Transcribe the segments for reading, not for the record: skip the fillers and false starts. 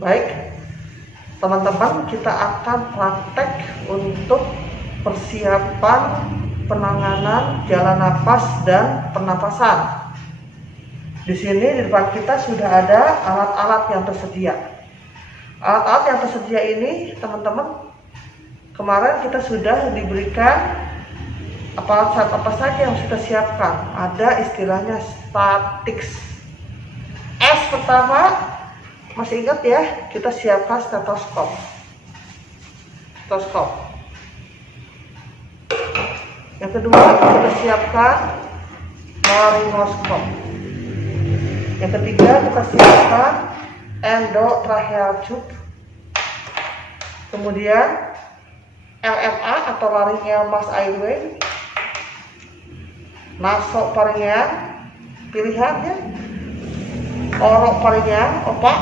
Baik, teman-teman, kita akan praktek untuk persiapan penanganan jalan napas dan pernapasan. Di sini di depan kita sudah ada alat-alat yang tersedia. Alat-alat yang tersedia ini, teman-teman, kemarin kita sudah diberikan apa saja yang kita siapkan. Ada istilahnya statics. S pertama, masih ingat ya, kita siapkan stetoskop. Yang kedua, kita siapkan laryngoscope. Yang ketiga, kita siapkan endotracheal tube. Kemudian LMA atau laryngeal mask airway, nasofaringeal pilihannya, orofaringeal opak,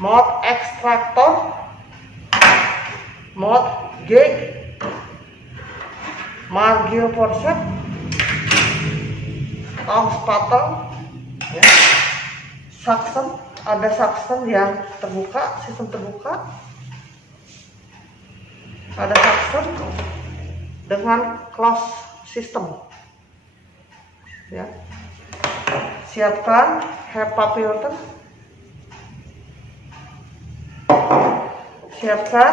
mouth extractor, mouth gauge, margil forceps, tongue spatter, ya. Suction, ada suction yang terbuka, sistem terbuka, ada suction dengan close system, ya. Siapkan HEPA filter, siapkan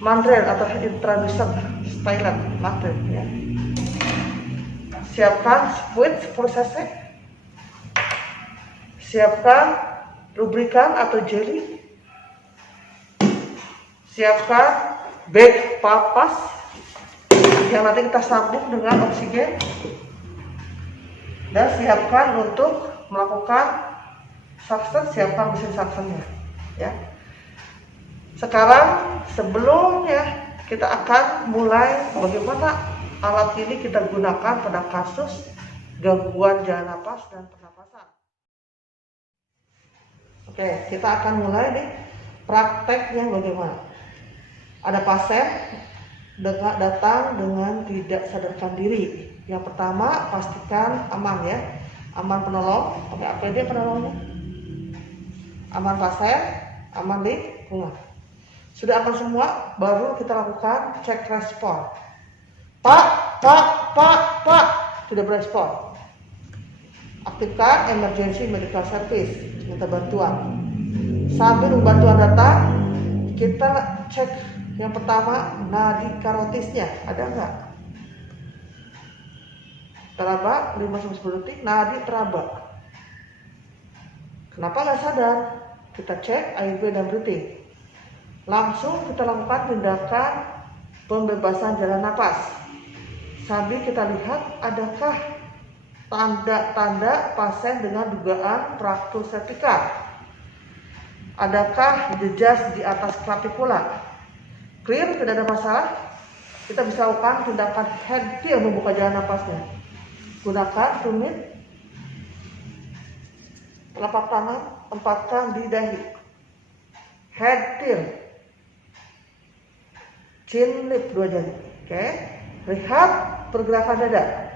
mandrel atau introducer stylet mandrel, ya. Siapkan switch prosesnya, siapkan lubrikan atau jelly, siapkan bag papas yang nanti kita sambung dengan oksigen, dan siapkan untuk melakukan suction, siapkan mesin suctionnya, ya. Sekarang sebelumnya kita akan mulai bagaimana alat ini kita gunakan pada kasus gangguan jalan napas dan pernapasan. Oke, kita akan mulai nih prakteknya bagaimana. Ada pasien datang dengan tidak sadarkan diri. Yang pertama, pastikan aman, ya. Aman penolong, pakai APD penolongnya. Aman pasien, aman lingkungan. Sudah aman semua, baru kita lakukan cek respon. Pak, tidak berespon. Aktifkan emergency medical service, minta bantuan. Sambil bantuan datang, kita cek yang pertama nadi karotisnya, ada enggak? Teraba 5-10 detik, nadi teraba. Kenapa nggak sadar? Kita cek AIB dan breathing. Langsung kita lakukan tindakan pembebasan jalan napas. Sambil kita lihat adakah tanda-tanda pasien dengan dugaan fraktur septikal. Adakah jejas di atas clavicula? Clear, tidak ada masalah. Kita bisa lakukan tindakan head till membuka jalan napasnya. Gunakan tumit, telapak tangan tempatkan di dahi. Head till, chin lip 2 jari. Oke. Lihat pergerakan dada.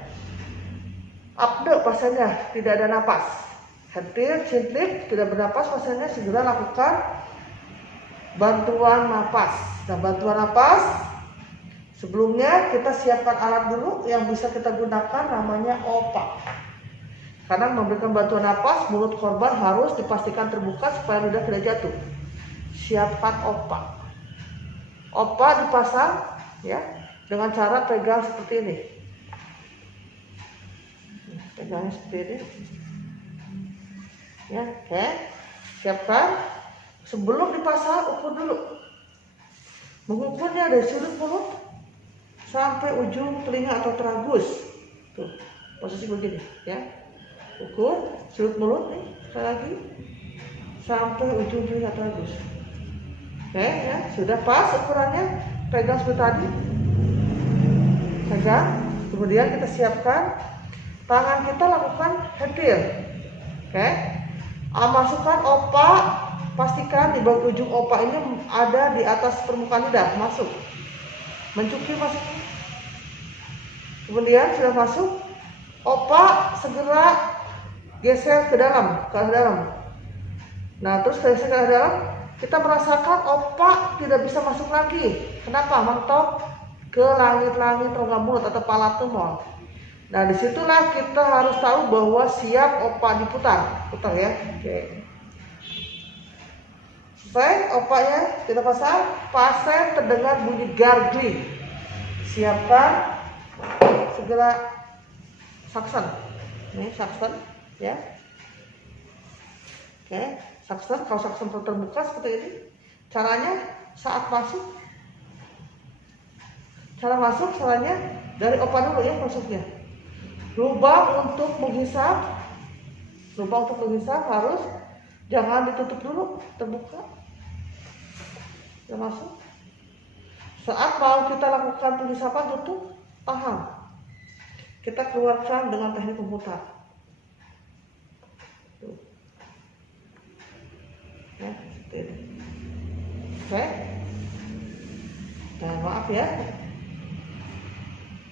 Apne pasiennya tidak ada napas. Head till, chin lip, tidak bernapas, pasiennya segera lakukan bantuan napas. Nah, bantuan napas sebelumnya kita siapkan alat dulu yang bisa kita gunakan, namanya OPA. Karena memberikan bantuan napas, mulut korban harus dipastikan terbuka supaya lidah tidak jatuh. Siapkan OPA. OPA dipasang, ya, dengan cara pegang seperti ini. Pegangnya seperti ini. Ya, oke. Siapkan. Sebelum dipasang, ukur dulu. Mengukurnya dari sudut mulut sampai ujung telinga atau tragus. Tuh, posisi begini, ya. Ukur sudut mulut nih, sekali lagi sampai ujung telinga tragus. Oke, ya, sudah pas ukurannya. Pegang seperti tadi. Pegang. Kemudian kita siapkan tangan, kita lakukan head till. Oke. Masukkan OPA. Pastikan di bawah ujung OPA ini ada di atas permukaan lidah, masuk. Mencuci masuk. Kemudian sudah masuk, OPA segera geser ke dalam, ke arah dalam. Nah, terus geser ke arah dalam, kita merasakan opak tidak bisa masuk lagi. Kenapa? Mentok ke langit-langit rongga mulut atau palatumor. Nah, disitulah kita harus tahu bahwa siap opak diputar. Putar ya. Oke. Selesai opaknya kita pasang, pasien terdengar bunyi gargling. Siapkan segera saksen. Ini saksen ya. Oke, saksen, kalau saksen terbuka seperti ini. Caranya saat masuk, cara masuk caranya dari opak dulu ya masuknya. Lubang untuk menghisap harus jangan ditutup dulu, terbuka. Ya masuk. Saat mau kita lakukan penghisapan tutup, tahan. Kita keluarkan dengan teknik memutar. Ya, seperti ini. Oke. Nah, maaf ya.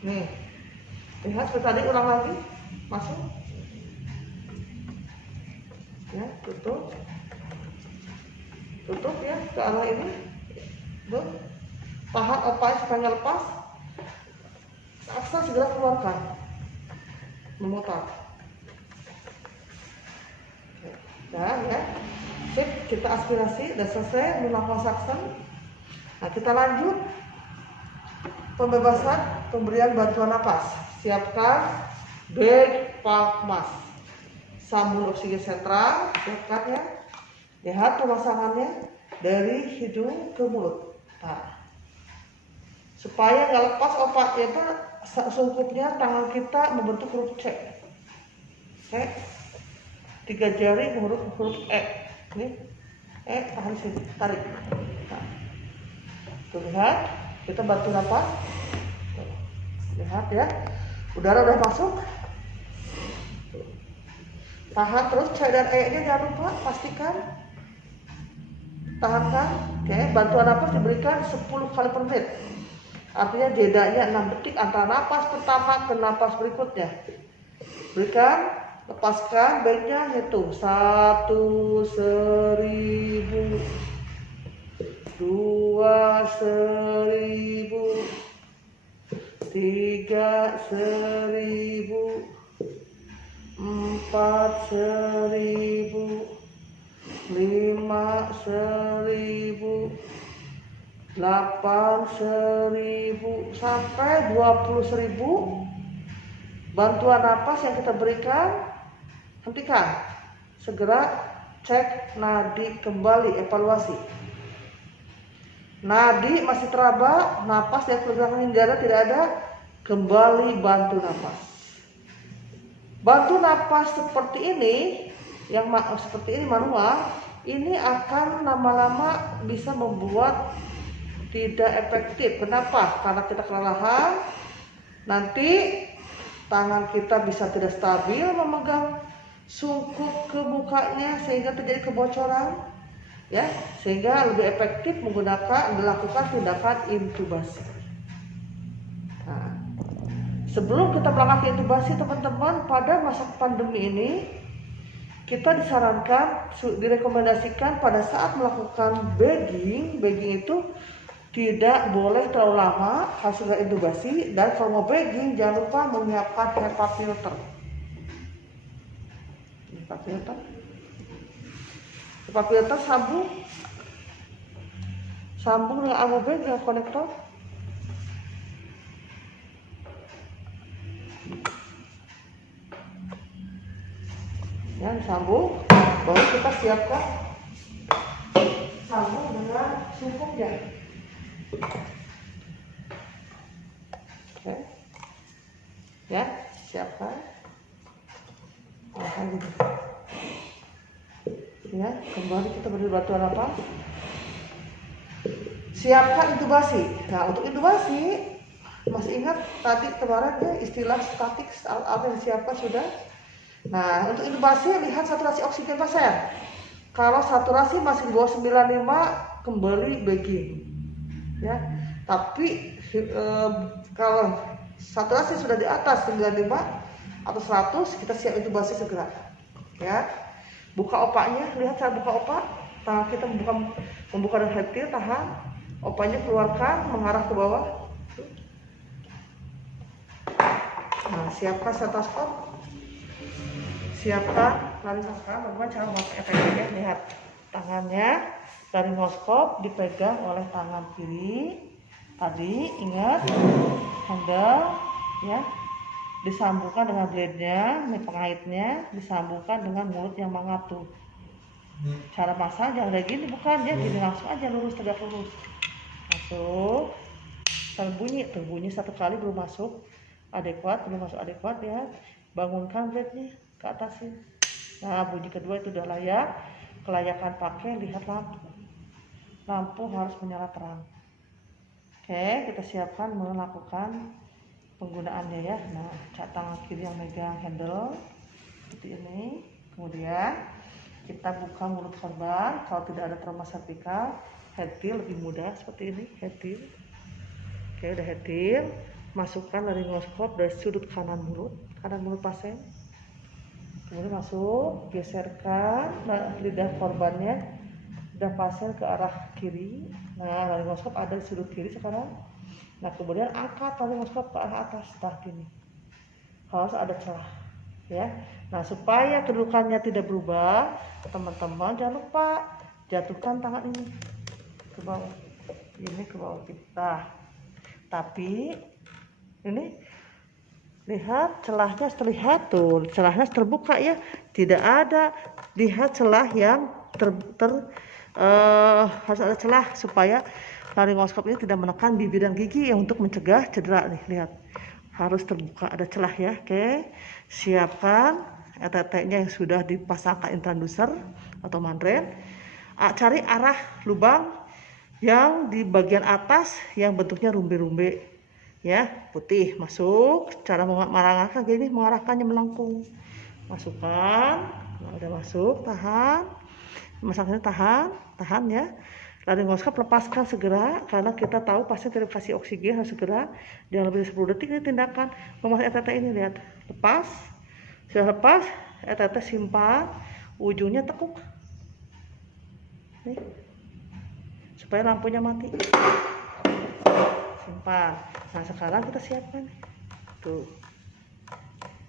Nih. Lihat seperti tadi, ulang lagi. Masuk. Ya, tutup. Tutup ya ke arah ini. Tuh. Tahan opanya supaya lepas. Saksa segera keluarkan. Memutar. Nah, ya. Sip, kita aspirasi dan selesai melakukan saksen. Nah, kita lanjut pembebasan pemberian bantuan napas. Siapkan bag pulp mask, sambung oksigen sentral, siapkan ya. Lihat pemasangannya dari hidung ke mulut. Nah, supaya nggak lepas opaknya itu sungkupnya tangan kita membentuk huruf C. Oke, 3 jari huruf E. Ini tahan sini, tarik. Nah, tuh lihat, kita bantu napas. Lihat ya, udara udah masuk. Tahan terus C dan E nya jangan lupa, pastikan. Tahankan. Oke, bantuan napas diberikan 10 kali per menit. Artinya jedanya 6 detik antara napas pertama ke napas berikutnya. Berikan, lepaskan, baiknya hitung 1.000, 2.000, 3.000, 4.000, 5.000, 8.000 sampai 20.000 bantuan napas yang kita berikan. Hentikan, segera cek nadi kembali, evaluasi. Nadi masih teraba, napas yang pergerakan dada tidak ada, kembali bantu napas. Bantu napas seperti ini, yang seperti ini manual, ini akan lama-lama bisa membuat tidak efektif. Kenapa? Karena kita kelelahan, nanti tangan kita bisa tidak stabil memegang sungkup ke mukanya sehingga terjadi kebocoran, ya, sehingga lebih efektif dilakukan tindakan intubasi. Nah, sebelum kita melakukan intubasi, teman-teman, pada masa pandemi ini kita disarankan, direkomendasikan pada saat melakukan bagging itu tidak boleh terlalu lama, harus segera intubasi. Dan kalau mau bagging, jangan lupa menyiapkan HEPA filter. HEPA filter sambung dengan AMOBAG dengan konektor. Ya, sambung, baru kita siapkan sambung dengan sungkupnya. Oke, ya, siapkan. Gitu. Ya, kembali kita beri bantuan apa? Siapkan intubasi. Nah, untuk intubasi, masih ingat tadi kemarin ya istilah statik apa yang disiapkan sudah. Nah, untuk intubasi lihat saturasi oksigen pasien. Kalau saturasi masih di bawah 95, kembali bagging. Ya, tapi kalau saturasi sudah di atas 95 atau 100, kita siap intubasi segera. Ya, buka opanya, lihat cara buka opa. Tangan kita membuka dengan headtil, tahan. Opanya keluarkan, mengarah ke bawah. Nah, siapkan stetoskop. Siapkan laryngoscop. Bagaimana cara memakai efeknya? Lihat tangannya, laryngoscop dipegang oleh tangan kiri. Tadi ingat handle ya, disambungkan dengan blade-nya, ini pengaitnya disambungkan dengan mulut yang mengatu. Cara pasang jangan kayak gini, bukan ya, gini langsung aja lurus, tegak lurus. Masuk, terbunyi satu kali belum masuk adekuat, belum masuk adekuat ya. Bangunkan blade-nya ke atasin. Nah, bunyi kedua itu udah layak. Kelayakan pakai, lihat lampu. Lampu harus menyala terang. Oke, kita siapkan melakukan penggunaannya ya. Nah, tangan kiri yang megang handle seperti ini. Kemudian kita buka mulut korban. Kalau tidak ada trauma servikal, headtil lebih mudah seperti ini, headtil. Oke, udah headtil. Masukkan laryngoscop dari sudut kanan mulut pasien. Kemudian masuk, geserkan lidah korbannya, lidah pasien ke arah kiri. Nah, laryngoscop ada di sudut kiri sekarang. Nah, kemudian angkat laryngoscop ke arah atas, gini. Harus ada celah, ya. Nah, supaya kedudukannya tidak berubah, teman-teman jangan lupa jatuhkan tangan ini ke bawah, ini ke bawah kita. Tapi ini lihat celahnya, terlihat tuh, celahnya terbuka ya, tidak ada. Lihat celah yang harus ada celah supaya laryngoscop ini tidak menekan bibir dan gigi yang untuk mencegah cedera nih. Lihat, harus terbuka, ada celah ya. Oke, siapkan ETT-nya yang sudah dipasangkan intraducer atau mandren. Cari arah lubang yang di bagian atas yang bentuknya rumbe-rumbe ya, putih. Masuk, cara mengarahkan gini, mengarahkannya melengkung. Masukkan. Nah, udah masuk, tahan. Masaknya tahan ya. Laryngoscop lepaskan segera, karena kita tahu pasien tidak kasih oksigen, harus segera. Jangan lebih dari 10 detik ini tindakan memasang ETT ini. Lihat, lepas, sudah lepas, ETT simpan, ujungnya tekuk nih, supaya lampunya mati. Simpan. Nah, sekarang kita siapkan tuh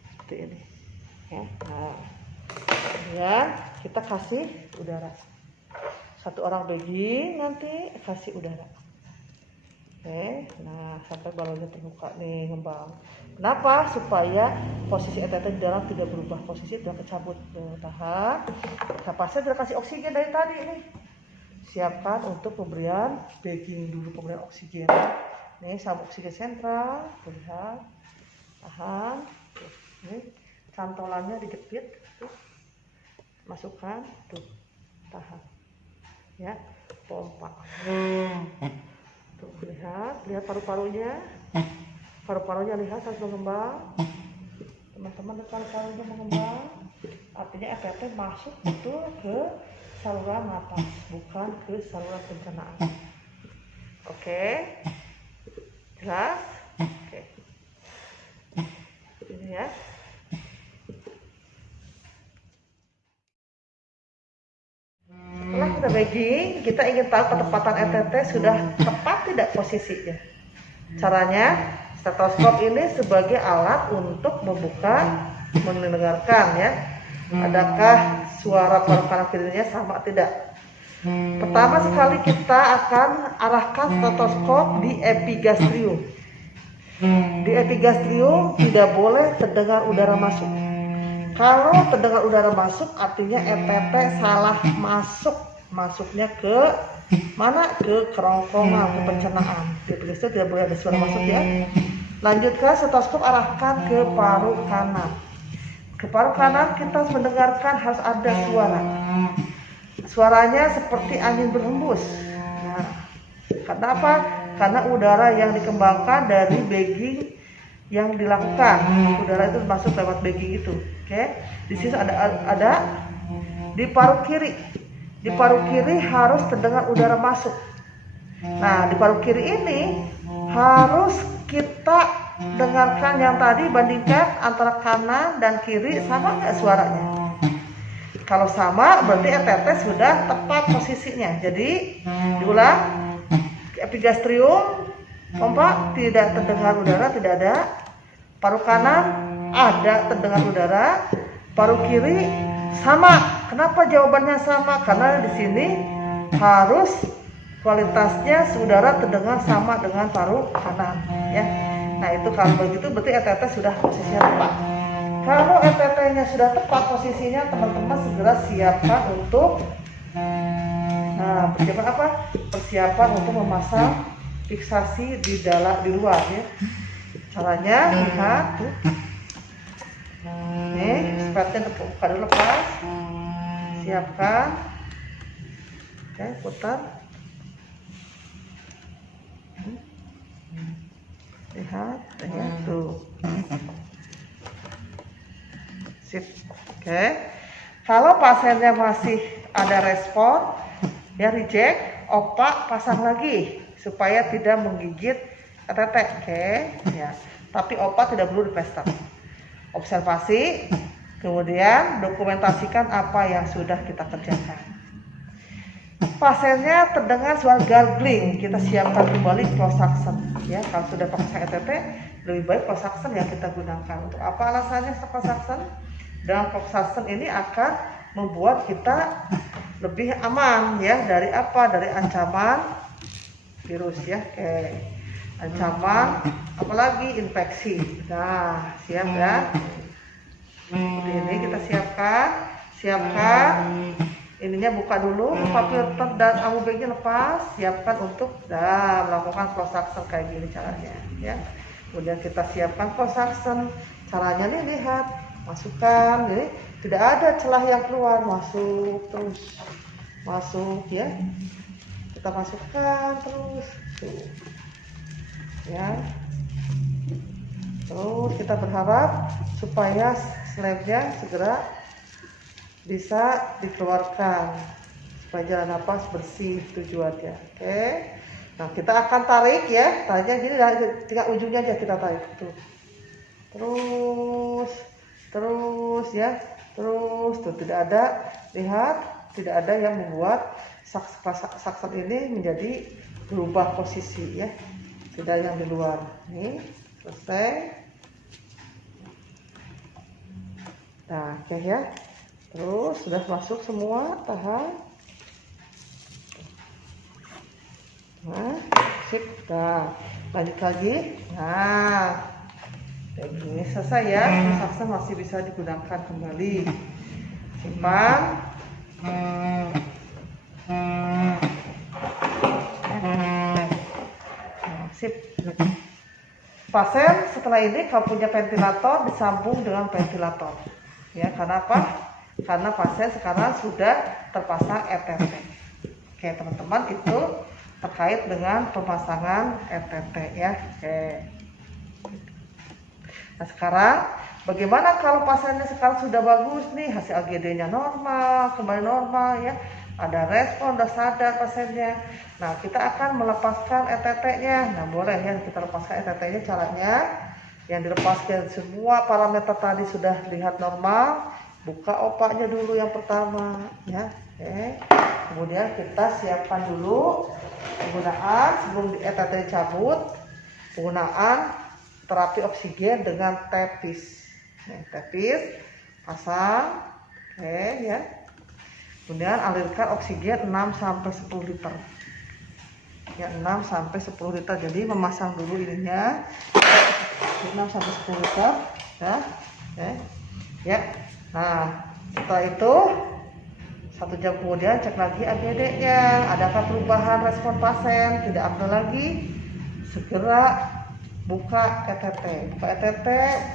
seperti ini ya. Nah, kemudian kita kasih udara. Satu orang bagging, nanti kasih udara. Oke, nah sampai balonnya terbuka nih, ngembang. Kenapa? Supaya posisi ETT di dalam tidak berubah, posisi tidak kecabut. Tahan. Nah, pasien sudah kasih oksigen dari tadi nih. Siapkan untuk pemberian bagging dulu, pemberian oksigen. Nih sabuk oksigen sentral, lihat. Tahan. Ini cantolannya dijepit, tuh. Masukkan, tuh. Tahan. Ya, pompa. Tuh, lihat paru-parunya. Paru-parunya lihat harus mengembang. Teman-teman, paru-parunya mengembang. Artinya ETT masuk betul ke saluran napas, bukan ke saluran pencernaan. Oke. Jelas? Oke. Ini ya. Setelah kita bagging, kita ingin tahu ketepatan ETT sudah tepat tidak posisinya. Caranya, stetoskop ini sebagai alat untuk membuka, mendengarkan ya. Adakah suara paru kanan kirinya sama tidak? Pertama sekali kita akan arahkan stetoskop di epigastrium. Di epigastrium tidak boleh terdengar udara masuk. Kalau terdengar udara masuk, artinya ETT salah masuk. Masuknya ke mana? Ke kerongkongan, ke pencernaan. Di epigastrium tidak boleh ada suara masuk ya. Lanjutkan stetoskop, arahkan ke paru kanan. Ke paru kanan kita harus mendengarkan, harus ada suara. Suaranya seperti angin berhembus. Nah, kenapa? Karena udara yang dikembangkan dari bagging yang dilakukan. Udara itu masuk lewat bagging itu. Oke. Di sini ada di paru kiri. Di paru kiri harus terdengar udara masuk. Nah, di paru kiri ini harus kita dengarkan yang tadi, bandingkan antara kanan dan kiri, sama nggak suaranya. Kalau sama berarti ETT sudah tepat posisinya. Jadi diulang, epigastrium pompa tidak terdengar udara, tidak ada. Paru kanan ada terdengar udara, paru kiri sama. Kenapa jawabannya sama? Karena di sini harus kualitasnya udara terdengar sama dengan paru kanan, ya. Nah itu kalau begitu berarti ETT sudah posisinya tepat. Kalau ETT-nya sudah tepat posisinya, teman-teman segera siapkan untuk persiapan apa? Persiapan untuk memasang fiksasi di luar, ya. Caranya lihat tuh. Nih, spatnya buka dulu, lepas. Siapkan. Oke, putar. Lihat, ya tuh. Sip. Oke. Kalau pasiennya masih ada respon, ya reject, opak pasang lagi supaya tidak menggigit ETT. Oke, ya. Tapi opak tidak perlu dipester. Observasi, kemudian dokumentasikan apa yang sudah kita kerjakan. Pasiennya terdengar suara gargling, kita siapkan kembali close suction, ya. Kalau sudah pakai ETT, lebih baik close suction yang kita gunakan. Untuk apa alasannya close suction? Dan close suction ini akan membuat kita lebih aman, ya, dari apa? Dari ancaman virus, ya. Oke. Ancaman apalagi infeksi. Nah, siap ya. Seperti ini kita siapkan ininya, buka dulu filter dan ambu bagnya, lepas, siapkan untuk melakukan close suction kayak gini caranya, ya. Kemudian kita siapkan close suction. Caranya nih, lihat, masukkan, jadi tidak ada celah yang keluar, masuk terus, masuk, ya. Kita masukkan terus tuh, ya. Terus kita berharap supaya slabnya segera bisa dikeluarkan supaya jalan napas bersih tujuannya. Oke. Nah, kita akan tarik, ya. Tariknya gini, tinggal ujungnya aja kita tarik tuh. Terus, ya. Terus tuh, tidak ada, lihat, tidak ada yang membuat suction ini menjadi berubah posisi, ya. Tidak yang di luar. Nih, selesai. Nah, oke, ya. Terus sudah masuk semua, tahan. Nah, sip. Nah, lanjut lagi. Nah, kayak gini selesai, ya. Suction masih bisa digunakan kembali. Simpan. Sip. Pasien setelah ini kalau punya ventilator disambung dengan ventilator, ya. Karena apa? Karena pasien sekarang sudah terpasang ETT. Oke, teman-teman, itu terkait dengan pemasangan ETT, ya. Oke. Nah, sekarang bagaimana kalau pasiennya sekarang sudah bagus nih, hasil AGD-nya normal, kembali normal, ya. Ada respon, udah sadar pasiennya. Nah, kita akan melepaskan ETT-nya. Nah, boleh, ya, kita lepaskan ETT-nya. Caranya yang dilepaskan semua parameter tadi sudah lihat normal. Buka opaknya dulu yang pertama, ya. Oke. Kemudian kita siapkan dulu penggunaan sebelum ETT dicabut, penggunaan terapi oksigen dengan tepis. Nah, tepis pasang, oke, ya. Kemudian alirkan oksigen 6-10 liter. Ya, 6-10 liter. Jadi memasang dulu ininya 6-10 liter, ya. Oke. Ya. Nah, setelah itu 1 jam kemudian cek lagi AGD-nya. Adakah perubahan respon pasien? Tidak ada lagi, segera buka ETT. Buka ETT,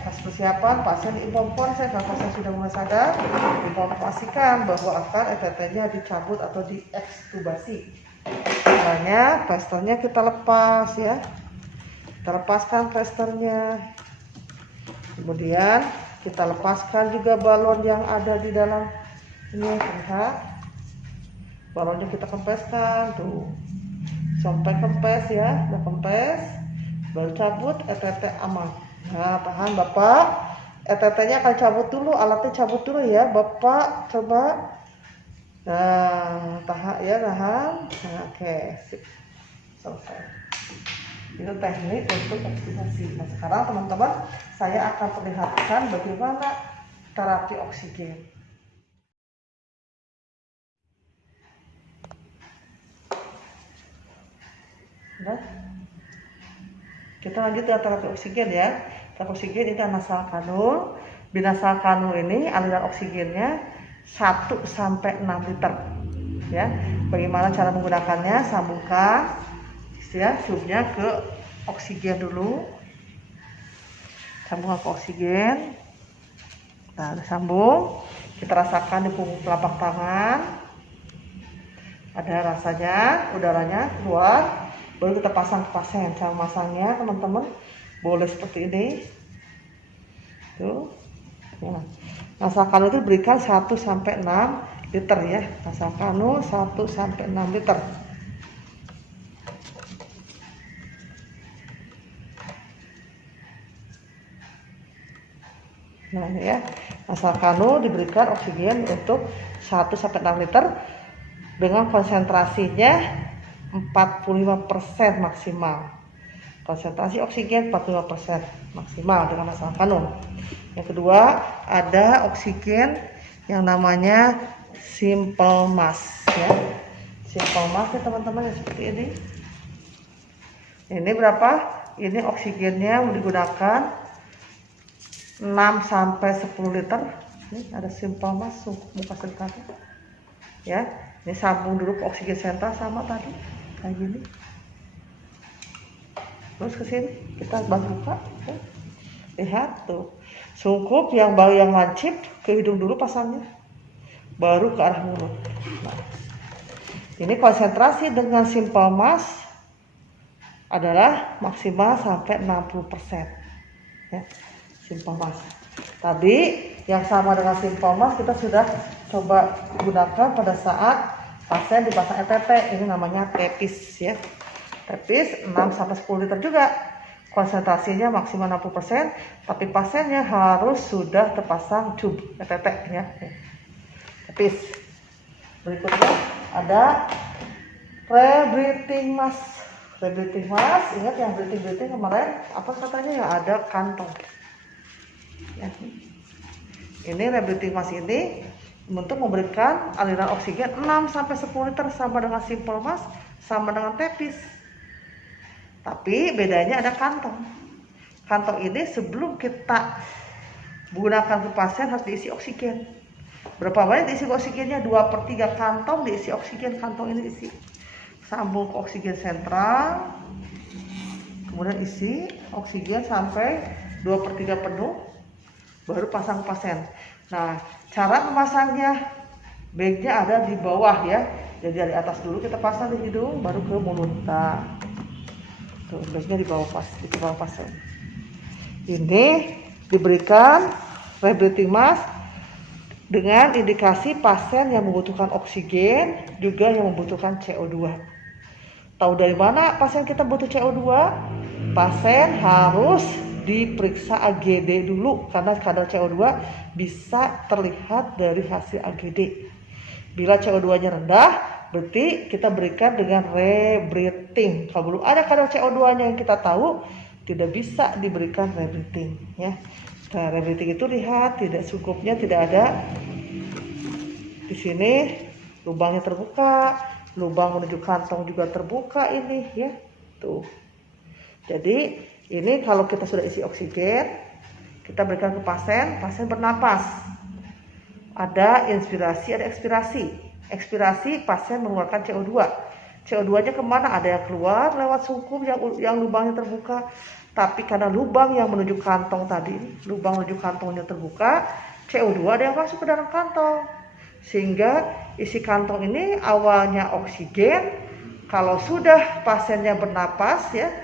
pas persiapan pasien diinformasi, kalau pasien sudah mulai sadar, diinformasikan bahwa akan ETT-nya dicabut atau diekstubasi. Caranya, plasternya kita lepas, ya. Kita lepaskan plasternya. Kemudian kita lepaskan juga balon yang ada di dalam ini, lihat. Balonnya kita kempeskan tuh. Sampai kempes, ya. Udah kempes, baru cabut, ETT aman. Nah, tahan Bapak. ETT-nya akan cabut dulu, alatnya cabut dulu ya, Bapak coba. Nah, tahan ya, tahan. Nah, oke, sip. Selesai. Itu teknik untuk oksidasi. Nah, sekarang teman-teman, saya akan perlihatkan bagaimana terapi oksigen. Nah, kita lanjut ke terapi oksigen ya. Terapi oksigen itu nasal kanul. Di nasal kanul ini aliran oksigennya 1 sampai 6 liter. Ya. Bagaimana cara menggunakannya? Sambungkan ya subnya ke oksigen dulu. Sambungkan ke oksigen. Nah, udah sambung. Kita rasakan di punggung telapak tangan. Ada rasanya, udaranya keluar. Baru kita pasang ke pasien. Cara masangnya teman-teman boleh seperti ini. Tuh. Nah, nasal kanul itu berikan 1 sampai 6 liter ya. Nasal kanul 1 sampai 6 liter. Nah, ini ya. Nasal kanul diberikan oksigen untuk 1 sampai 6 liter dengan konsentrasinya 45% maksimal. Konsentrasi oksigen 45% maksimal dengan nasal kanul. Yang kedua, ada oksigen yang namanya simple mask ya. Simple mask ya teman-teman, ya seperti ini. Ini berapa? Ini oksigennya digunakan 6 sampai 10 liter. Ini ada simple mask muka singkatnya. Ya, ini sambung dulu ke oksigen sentral sama tadi kayak gini. Terus ke sini kita buka. Lihat tuh. Sungkup yang lancip ke hidung dulu pasangnya. Baru ke arah mulut. Nah, ini konsentrasi dengan simple mask adalah maksimal sampai 60%. Ya, simple mask. Tadi yang sama dengan simple mask kita sudah coba gunakan pada saat pasien dipasang ETT. Ini namanya tepis ya. Tepis 6 sampai 10 liter juga. Konsentrasinya maksimal 60%, tapi pasiennya harus sudah terpasang tube ETT ya. Tepis. Berikutnya ada rebreathing mask. Rebreathing mask, ingat yang breathing kemarin apa katanya ya, ada kantong. Ya. Ini rebreathing mask ini untuk memberikan aliran oksigen 6 sampai 10 liter sama dengan simple mask, sama dengan tepis. Tapi bedanya ada kantong. Kantong ini sebelum kita gunakan ke pasien harus diisi oksigen. Berapa banyak diisi oksigennya? 2/3 kantong diisi oksigen. Kantong ini diisi. Sambung ke oksigen sentral. Kemudian isi oksigen sampai 2/3 penuh. Baru pasang ke pasien. Nah, cara memasangnya, bagnya ada di bawah ya. Jadi dari atas dulu kita pasang di hidung, baru ke mulut. Nah, tuh bagnya di bawah pasien. Ini diberikan rebreathing mask dengan indikasi pasien yang membutuhkan oksigen, juga yang membutuhkan CO2. Tahu dari mana pasien kita butuh CO2? Pasien harus diperiksa AGD dulu, karena kadar CO2 bisa terlihat dari hasil AGD. Bila CO2-nya rendah, berarti kita berikan dengan rebreathing. Kalau belum ada kadar CO2-nya yang kita tahu, tidak bisa diberikan rebreathing ya. Nah, rebreathing itu lihat, tidak sungkupnya tidak ada. Di sini lubangnya terbuka, lubang menuju kantong juga terbuka ini ya. Tuh. Jadi ini kalau kita sudah isi oksigen, kita berikan ke pasien, pasien bernapas. Ada inspirasi, ada ekspirasi. Ekspirasi, pasien mengeluarkan CO2. CO2-nya kemana? Ada yang keluar lewat sungkup yang lubangnya terbuka. Tapi karena lubang yang menuju kantong tadi, lubang menuju kantongnya terbuka, CO2 ada yang masuk ke dalam kantong. Sehingga isi kantong ini awalnya oksigen. Kalau sudah pasiennya bernapas ya,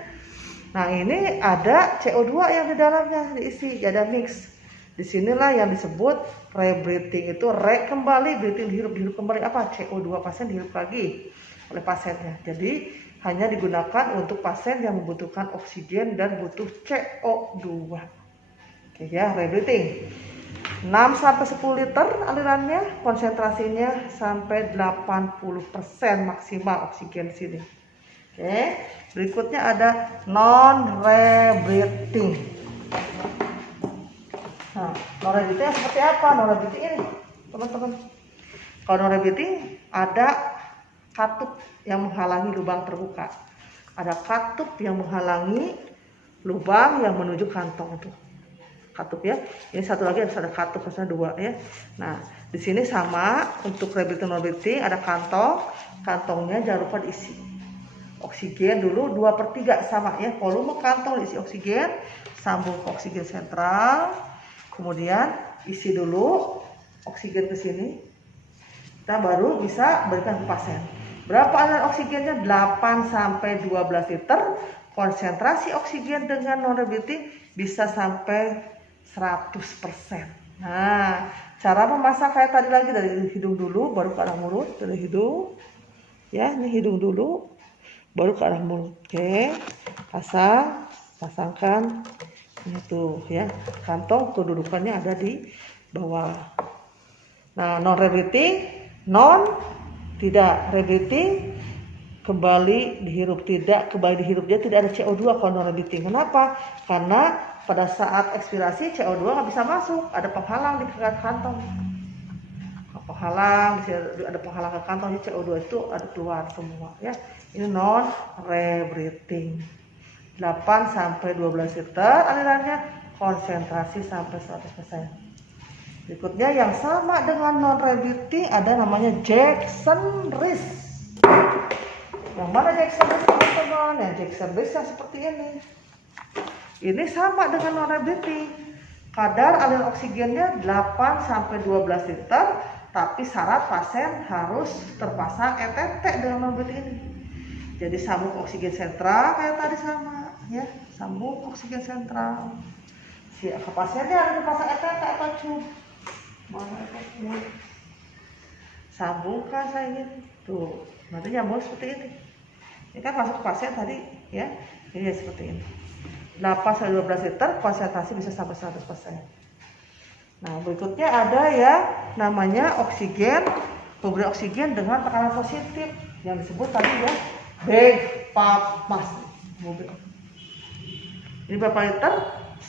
nah ini ada CO2 yang di dalamnya diisi, ada mix. Disinilah yang disebut rebreathing, itu kembali, breathing dihirup kembali apa? CO2 pasien dihirup lagi oleh pasiennya. Jadi hanya digunakan untuk pasien yang membutuhkan oksigen dan butuh CO2. Oke ya, rebreathing. 6 sampai 10 liter alirannya, konsentrasinya sampai 80% maksimal oksigen di sini. Oke, berikutnya ada non rebreathing. Nah, non rebreathing seperti apa? Non rebreathing ini, teman-teman. Kalau non rebreathing ada katup yang menghalangi lubang terbuka. Ada katup yang menghalangi lubang yang menuju kantong tuh. Katup ya. Ini satu lagi ada katup, maksudnya 2 ya. Nah, di sini sama untuk rebreathing non rebreathing ada kantong. Kantongnya jangan lupa diisi. Oksigen dulu 2/3 sama ya. Volume kantong diisi oksigen, sambung ke oksigen sentral. Kemudian isi dulu oksigen ke sini. Kita baru bisa berikan ke pasien. Berapa aliran oksigennya? 8 sampai 12 liter. Konsentrasi oksigen dengan non rebreathing bisa sampai 100%. Nah, cara memasak kayak tadi lagi, dari hidung dulu baru ke arah mulut, dari hidung. Ya, ini hidung dulu baru ke arah mulut. Oke. Pasangkan ini tuh ya. Kantong kedudukannya ada di bawah. Nah, non rebreathing, tidak rebreathing, kembali dihirup, kembali dihirup, dia tidak ada CO2 kalau non rebreathing. Kenapa? Karena pada saat ekspirasi CO2 nggak bisa masuk, ada penghalang di kantong. Ada penghalang ke kantong, jadi CO2 itu ada keluar semua ya. Ini non rebreathing. 8 sampai 12 liter alirannya, konsentrasi sampai 100%. Berikutnya yang sama dengan non rebreathing ada namanya Jackson Risk. Yang mana Jackson Risk, teman-teman? Yang Jackson Risk yang seperti ini. Ini sama dengan non rebreathing. Kadar aliran oksigennya 8 sampai 12 liter, tapi syarat pasien harus terpasang ETT dengan non rebreathing ini. Jadi sambung oksigen sentral kayak tadi sama ya, sambung oksigen sentral. Si pasiennya harus dipasang ETT atau tube. Mana itu? Sambungkan saya ini. Tuh, nanti nyambung seperti ini. Ini kan masuk ke pasien tadi ya. Ini seperti ini. 8 sampai 12 liter, konsentrasi bisa sampai 100%. Nah, berikutnya ada ya namanya oksigen, pemberian oksigen dengan tekanan positif yang disebut tadi ya BAG-PAP-MAS. Ini berapa liter?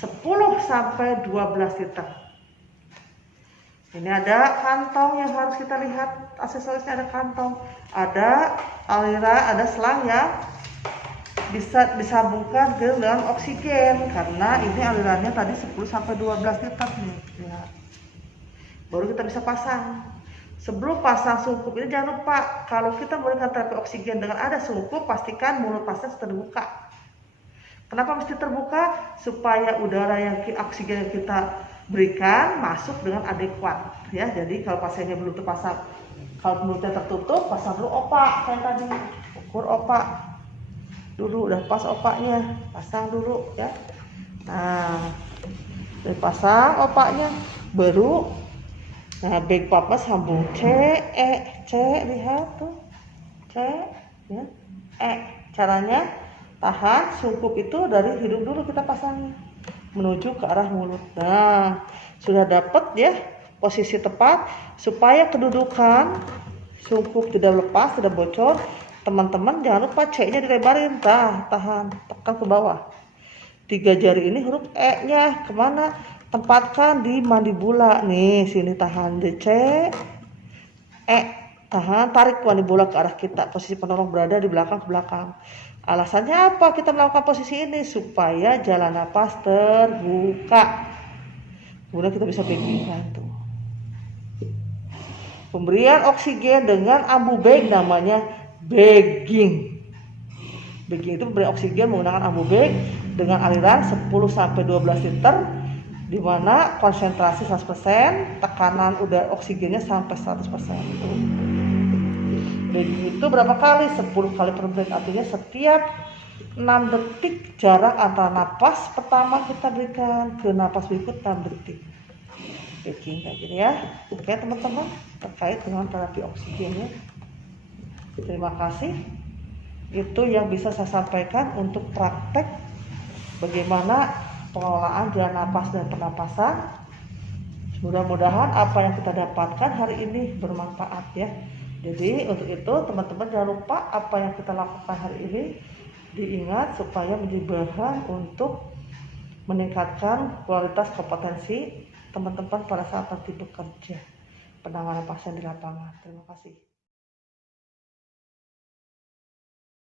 10 sampai 12 liter. Ini ada kantong yang harus kita lihat, aksesorisnya ada kantong, ada aliran, ada selang yang bisa disambungkan dengan oksigen karena ini alirannya tadi 10 sampai 12 liter nih. Ya. Baru kita bisa pasang. Sebelum pasang sungkup ini jangan lupa kalau kita memberikan terapi oksigen dengan ada sungkup, pastikan mulut pasien terbuka. Kenapa mesti terbuka? Supaya udara yang oksigen yang kita berikan masuk dengan adekuat ya. Jadi kalau pasiennya belum terpasang, kalau mulutnya tertutup, pasang dulu opak kayak tadi, ukur opak dulu, udah pas opaknya, pasang dulu ya. Nah, udah pasang opaknya, baru nah BAG-PAP-MAS sambung C lihat tuh C ya caranya tahan sungkup itu dari hidung dulu kita pasangnya menuju ke arah mulut. Nah, sudah dapat ya posisi tepat supaya kedudukan sungkup tidak lepas, tidak bocor. Teman-teman jangan lupa C-nya dilebarin, tahan, tekan ke bawah. 3 jari ini huruf E-nya kemana? Tempatkan di mandibula. Nih, sini tahan di C, E, tahan, tarik mandibula ke arah kita. Posisi penolong berada di belakang ke belakang. Alasannya apa kita melakukan posisi ini? Supaya jalan napas terbuka. Kemudian kita bisa bagging tuh. Pemberian oksigen dengan ambu bag namanya bagging. Bagging itu pemberian oksigen menggunakan ambu bag dengan aliran 10 sampai 12 liter di mana konsentrasi 100%, tekanan udara oksigennya sampai 100%. Bagging itu berapa kali? 10 kali per menit, artinya setiap 6 detik jarak antara napas pertama kita berikan ke napas berikut 6 detik. Bagging kayak gini ya. Oke teman-teman, terkait dengan terapi oksigennya. Terima kasih. Itu yang bisa saya sampaikan untuk praktek bagaimana pengelolaan jalan napas dan pernapasan. Mudah-mudahan apa yang kita dapatkan hari ini bermanfaat ya. Jadi untuk itu teman-teman jangan lupa apa yang kita lakukan hari ini diingat supaya menjadi bahan untuk meningkatkan kualitas kompetensi teman-teman pada saat nanti bekerja penanganan pasien di lapangan. Terima kasih.